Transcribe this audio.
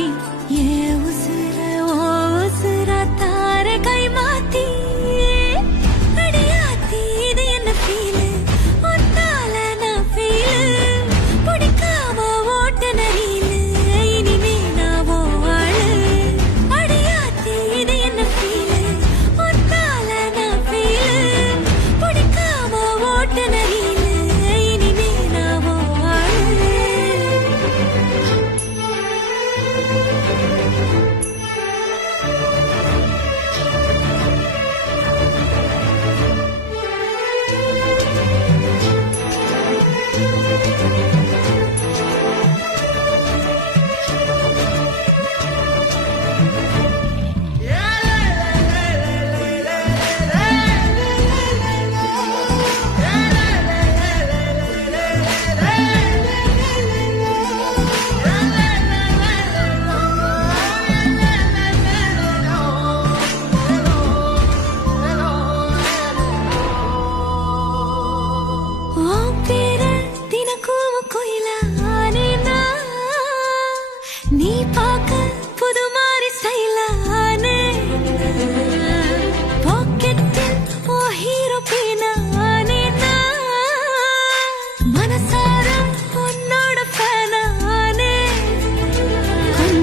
மாத்தி ஏ உசுர ஓ உசுர தார கை மாத்தி அடியாத்தி இது என்ன ஃபீல் ஒத்தால நான் ஃபீல் பிடிக்காம ஓட்ட நரீல் இனிமே நான் ஓ ஆளு அடியாத்தி இது என்ன ஃபீல் ஒத்தால நான் ஃபீல் பிடிக்காம ஓட்ட நரீல் இனிமே நான் ஓ ஆளு நீ